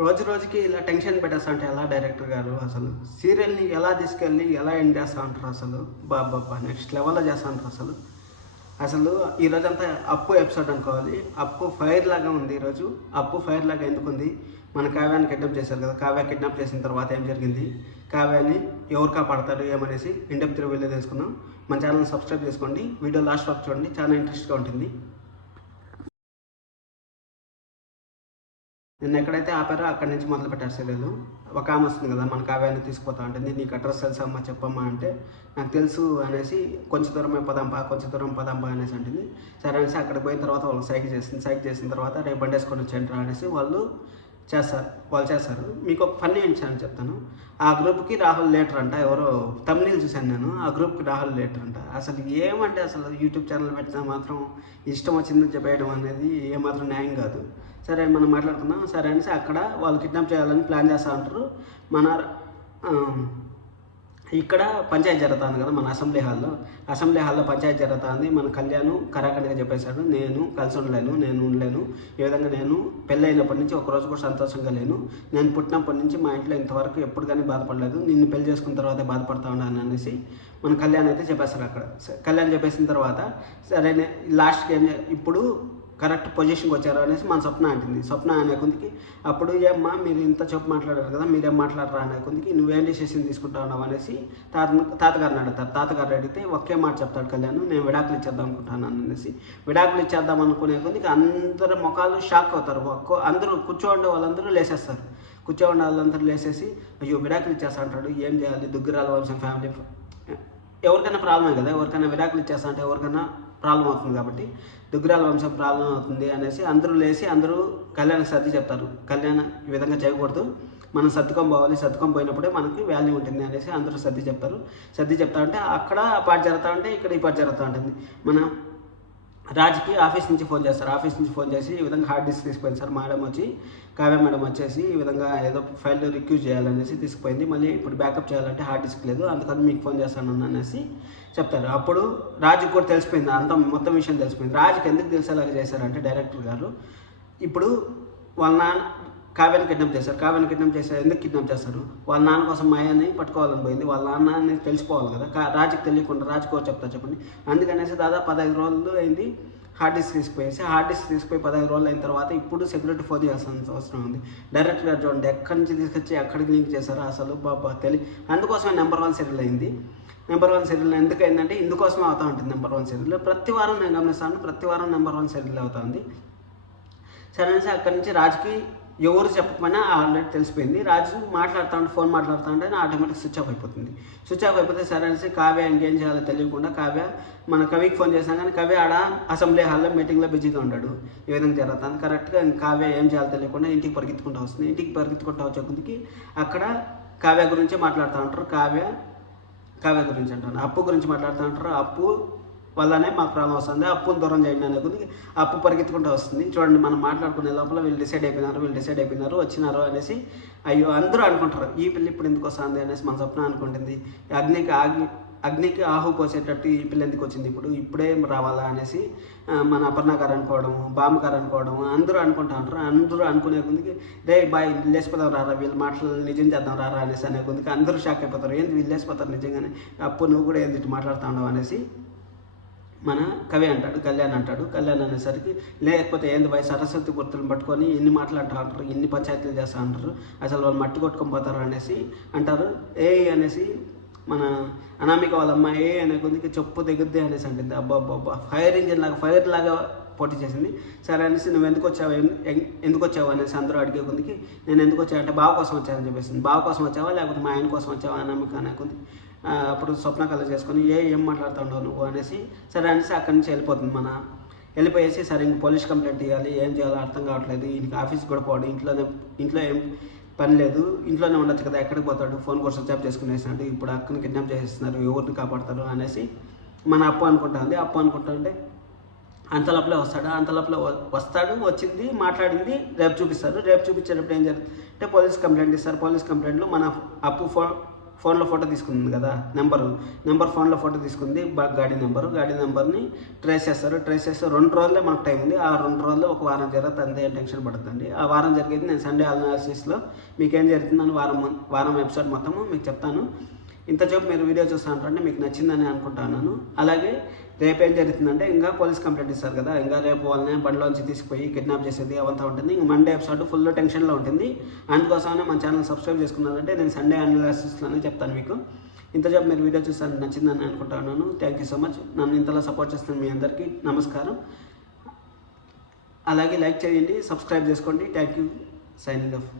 రోజు రోజుకి ఇలా టెన్షన్ పెట్టేస్తా అంటే ఎలా డైరెక్టర్ గారు అసలు సీరియల్ని ఎలా తీసుకెళ్ళి ఎలా ఎండ్ చేస్తా ఉంటారు అసలు బాబా నెక్స్ట్ లెవెల్లో చేస్తా ఉంటారు అసలు అసలు ఈరోజంతా అప్పు ఎపిసోడ్ అనుకోవాలి. అప్పు ఫైర్ లాగా ఉంది ఈరోజు. అప్పు ఫైర్ లాగా ఎందుకుంది? మన కావ్యాన్ని కిడ్నాప్ చేశారు కదా, కావ్య కిడ్నాప్ చేసిన తర్వాత ఏం జరిగింది, కావ్యాన్ని ఎవరు కాపాడతారు ఏమనేసి ఇండెప్త్ రివ్యూలో తెలుసుకుందాం. మన ఛానల్ని సబ్స్క్రైబ్ చేసుకోండి, వీడియో లాస్ట్ వరకు చూడండి, చాలా ఇంట్రెస్ట్గా ఉంటుంది. నిన్న ఎక్కడైతే ఆపారో అక్కడి నుంచి మొదలు పెట్టారు సీరియల్. ఒక ఆమె వస్తుంది కదా, మన కావ్యాన్ని తీసుకుపోతా ఉంటుంది. నీకు అడ్రస్ తెలుసా అమ్మా చెప్పమ్మా అంటే నాకు తెలుసు అనేసి కొంచెం దూరమే కొంచెం దూరం పదాంపా అనేసి అంటుంది. సరే అనేసి అక్కడికి పోయిన తర్వాత వాళ్ళు సైక్ చేసిన తర్వాత రేపు బండి వేసుకొని వచ్చేయండి అనేసి వాళ్ళు చేస్తారు. మీకు ఒక ఫన్నీ అని చెప్తాను. ఆ గ్రూప్కి రాహుల్ లేటర్ అంట. ఎవరో తమిళ చూశాను నేను. ఆ గ్రూప్కి రాహుల్ లేటర్ అంట. అసలు ఏమంటే అసలు యూట్యూబ్ ఛానల్ పెట్టినా మాత్రం ఇష్టం వచ్చిందని చెప్పేయడం అనేది ఏమాత్రం న్యాయం కాదు. సరే మనం మాట్లాడుకుందాం. సరే అనేసి అక్కడ వాళ్ళు కిడ్నాప్ చేయాలని ప్లాన్ చేస్తూ ఉంటారు. మన ఇక్కడ పంచాయతీ జరుగుతుంది కదా, మన అసెంబ్లీ హాల్లో పంచాయతీ జరుగుతుంది. మన కళ్యాణ్ కరాఖండిగా చెప్పేశాడు, నేను కలిసి ఉండలేను. ఈ విధంగా నేను పెళ్ళి అయినప్పటి నుంచి ఒకరోజు కూడా సంతోషంగా లేను. నేను పుట్టినప్పటి నుంచి మా ఇంట్లో ఇంతవరకు ఎప్పుడు కానీ బాధపడలేదు. నిన్ను పెళ్లి చేసుకున్న తర్వాతే బాధపడతా ఉన్నాను అనేసి మన కళ్యాణ్ అయితే చెప్పేస్తాడు. అక్కడ కళ్యాణ్ చెప్పేసిన తర్వాత సరే లాస్ట్కి ఇప్పుడు కరెక్ట్ పొజిషన్కి వచ్చారు అనేసి మన స్వప్న అంటుంది. స్వప్న అనే కొందికి అప్పుడు ఏమ్మా మీరు ఇంత చెప్పు మాట్లాడారు కదా, మీరేం మాట్లాడరా అనే కొందికి నువ్వేం డిసిషన్ తీసుకుంటా ఉన్నావు అనేసి తాతగారిని అడుగుతారు. తాతగారు అడిగితే ఒకే మాట చెప్తాడు కళ్యాణ్, నేను విడాకులు ఇచ్చేద్దాం అనుకుంటాను అనేసి. విడాకులు ఇచ్చేద్దాం అనుకునే కొందికి అందరు ముఖాలు షాక్ అవుతారు. అందరూ కూర్చోండే వాళ్ళందరూ లేసేస్తారు. కూర్చోండే వాళ్ళందరూ లేసేసి అయ్యో విడాకులు ఇచ్చేస్తా అంటాడు, ఏం చేయాలి, దుగ్గిరాల వంశం ఫ్యామిలీ ఎవరికైనా ప్రాబ్లమే కదా, ఎవరికైనా విడాకులు ఇచ్చేస్తా అంటే ఎవరికైనా ప్రాబ్లం అవుతుంది కాబట్టి దుగ్గిరాల వంశం ప్రాబ్లం అవుతుంది అనేసి అందరూ లేచి అందరూ కళ్యాణ్ సర్ది చెప్తారు. కళ్యాణ్ ఈ విధంగా చేయకూడదు, మనం సర్దుకొని పోయినప్పుడే మనకి వాల్యూ ఉంటుంది అనేసి అందరూ సర్ది చెప్తా ఉంటే అక్కడ పాటు జరుగుతూ ఉంటే ఇక్కడ ఈ పాటు జరుగుతూ ఉంటుంది. మన రాజ్కి ఆఫీస్ నుంచి ఫోన్ చేసి ఈ విధంగా హార్డ్ డిస్క్ తీసుకుపోయింది సార్ కావ్య మేడం వచ్చేసి ఈ విధంగా ఏదో ఫైల్ రిక్యూజ్ చేయాలనేసి తీసుకుపోయింది. మళ్ళీ ఇప్పుడు బ్యాకప్ చేయాలంటే హార్డ్ డిస్క్ లేదు, అందుకని మీకు ఫోన్ చేస్తాను అనేసి చెప్తారు. అప్పుడు రాజుకి కూడా తెలిసిపోయింది, మొత్తం విషయం తెలిసిపోయింది. రాజుకి ఎందుకు తెలిసేలాగా చేశారంటే డైరెక్టర్ గారు ఇప్పుడు వాళ్ళ నాన్న కావ్యాన్ని కిడ్నాప్ చేశారు. ఎందుకు కిడ్నాప్ చేస్తారు? వాళ్ళ నాన్న కోసం మాయాన్ని పట్టుకోవాలని పోయింది. వాళ్ళ నాన్నని తెలిసిపోవాలి కదా, రాజుకి తెలియకుండా రాజుకో చెప్తారు చెప్పండి. అందుకనేసి దాదాపు 15 రోజులు అయింది హార్డ్ డిస్క్ తీసుకుపోయి 15 రోజులు అయిన తర్వాత ఇప్పుడు సెక్యూరిటీ ఫోన్ చేయాల్సిన అవసరం ఉంది. డైరెక్టర్ గారు చూడండి ఎక్కడి నుంచి తీసుకొచ్చి ఎక్కడికి లింక్ చేశారో అసలు బాబా అందుకోసమే నెంబర్ 1 సీరియల్ అయింది. నెంబర్ 1 సీరియల్ ఎందుకు అయిందంటే ఇందుకోసమే అవుతూ ఉంటుంది. నెంబర్ 1 సీరియల్ ప్రతి వారం నేను గమనిస్తాను, ప్రతి వారం నెంబర్ 1 సీరియల్ అవుతుంది. సరే అనేసి అక్కడి నుంచి రాజుకి ఎవరు చెప్పకపోయినా ఆల్రెడీ తెలిసిపోయింది. రాజు ఫోన్ మాట్లాడుతూ ఉంటే ఆటోమేటిక్ స్విచ్ ఆఫ్ అయిపోతే సరే అనేసి కావ్య ఇంకేం చేయాలో తెలియకుండా కావ్య మన కవికి ఫోన్ చేసాం కానీ కవి ఆడ అసెంబ్లీ హాల్లో మీటింగ్లో బిజీగా ఉంటాడు. ఈ విధంగా జరుగుతుంది. కరెక్ట్గా కావ్య ఏం చేయాలో తెలియకుండా ఇంటికి పరిగెత్తుకుంటూ వస్తుంది. వచ్చే కొద్దికి అక్కడ కావ్య గురించి మాట్లాడుతూ ఉంటారు. కావ్య గురించి అంటారు, అప్పు గురించి మాట్లాడుతూ ఉంటారు. అప్పు వల్లనే మాకు ప్రాబ్లం వస్తుంది, అప్పును దూరం చేయండి అనే కొద్దికి అప్పు పరిగెత్తుకుంటూ వస్తుంది. చూడండి మనం మాట్లాడుకునే లోపల వీళ్ళు డిసైడ్ అయిపోయినారు వచ్చినారు అనేసి అయ్యో అందరూ అనుకుంటారు ఈ పిల్ల ఇప్పుడు ఎందుకు వస్తుంది అనేసి మన స్వప్న అనుకుంటుంది. అగ్నికి ఆహు పోసేటట్టు ఈ పిల్ల ఎందుకు వచ్చింది ఇప్పుడే రావాలా అనేసి మన అపర్ణ గారు అనుకోవడం, బామ్మ గారు అనుకోవడం అందరూ అనుకుంటా ఉంటారు. అందరూ అనుకునే కొద్దికి రే బాయ్ లేచిపోదాం రారా, వీళ్ళు మాటలు నిజం చేద్దాం రారా అనేసి అనే కొద్దికి అందరూ షాక్ అయిపోతారు. ఏంది వీళ్ళు లేచిపోతారు నిజంగానే, అప్పు నువ్వు కూడా ఏంది మాట్లాడుతూ ఉండవు అనేసి మన కళ్యాణ్ అనేసరికి లేకపోతే ఏంది భయ సరస్వతి గుర్తులను పట్టుకొని ఇన్ని మాట్లాడుతూ ఉంటారు, ఇన్ని పంచాయతీలు చేస్తూ ఉంటారు, అసలు వాళ్ళు మట్టి కొట్టుకొని పోతారు అనేసి అంటారు. అనేసి మన అనామిక వాళ్ళ అమ్మాయి అనే కొద్దికి చెప్పు దిగుద్ది అనేసి అంటుంది. అబ్బా ఫైర్ లాగా పోటీ చేసింది. సరే అనేసి నువ్వు ఎందుకు వచ్చావు అనేసి అందరూ అడిగే కొద్దికి నేను ఎందుకు వచ్చావంటే బావ కోసం వచ్చానని చెప్పేసింది. బావ కోసం వచ్చావా లేకపోతే మా ఆయన కోసం వచ్చావా అనామిక అనే కొద్ది అప్పుడు స్వప్న కళ చేసుకొని ఏం మాట్లాడుతూ ఉండవు నువ్వు అనేసి సరే అనేసి అక్కడి నుంచి వెళ్ళిపోయేసి సరే ఇంక పోలీస్ కంప్లైంట్ ఇవ్వాలి, ఏం చేయాలో అర్థం కావట్లేదు. ఇంక ఆఫీస్కి కూడా పోవడం, ఇంట్లో ఏం పని లేదు, ఇంట్లోనే ఉండొచ్చు కదా, ఎక్కడికి పోతాడు, ఫోన్ కూడా స్విచ్ ఆఫ్ చేసుకునేసినట్టు ఇప్పుడు అక్కని కిడ్నాప్ చేసేస్తున్నారు, ఎవరిని కాపాడతారు అనేసి మన అప్పు అనుకుంటుంటే అంతలోపలే వచ్చింది మాట్లాడింది. రేపు చూపించేటప్పుడు ఏం జరుగుతుంది అంటే పోలీస్ కంప్లైంట్ ఇస్తారు. పోలీస్ కంప్లైంట్లో మన అప్పు ఫోన్లో ఫోటో తీసుకుంది కదా, నెంబర్ ఫోన్లో ఫోటో తీసుకుంది, గాడి నెంబర్ని ట్రేస్ చేస్తారు. ట్రేస్ చేస్తే 2 రోజులే మనకు టైం ఉంది. ఆ 2 రోజుల్లో ఒక వారం జరుగుతుంది, టెన్షన్ పడుతుంది. ఆ వారం జరిగేది నేను సండే అనాలిసిస్లో మీకేం జరుగుతుందని వారం ఎపిసోడ్ మొత్తము మీకు చెప్తాను. ఇంతసేపు మీరు వీడియో చూస్తూ ఉంటారంటే మీకు నచ్చిందని అనుకుంటున్నాను. అలాగే రేపు ఏం జరుగుతుందంటే ఇంకా పోలీస్ కంప్లైంట్ ఇస్తారు కదా, ఇంకా రేపు వాళ్ళని బండిలోంచి తీసుకుపోయి కిడ్నాప్ చేసేది అవంతా ఉంటుంది. ఇంక మండే ఎపిసోడ్ ఫుల్ టెన్షన్లో ఉంటుంది. అందుకోసమే మన ఛానల్ సబ్స్క్రైబ్ చేసుకున్నారంటే నేను సండే అనాలిసిస్లోనే చెప్తాను మీకు. ఇంతసేపు మీరు వీడియో చూస్తాను నచ్చిందని అనుకుంటున్నాను. Thank you so much. నన్ను ఇంతలా సపోర్ట్ చేస్తున్న మీ అందరికీ నమస్కారం. అలాగే లైక్ చేయండి, సబ్స్క్రైబ్ చేసుకోండి. Thank you. Signing off.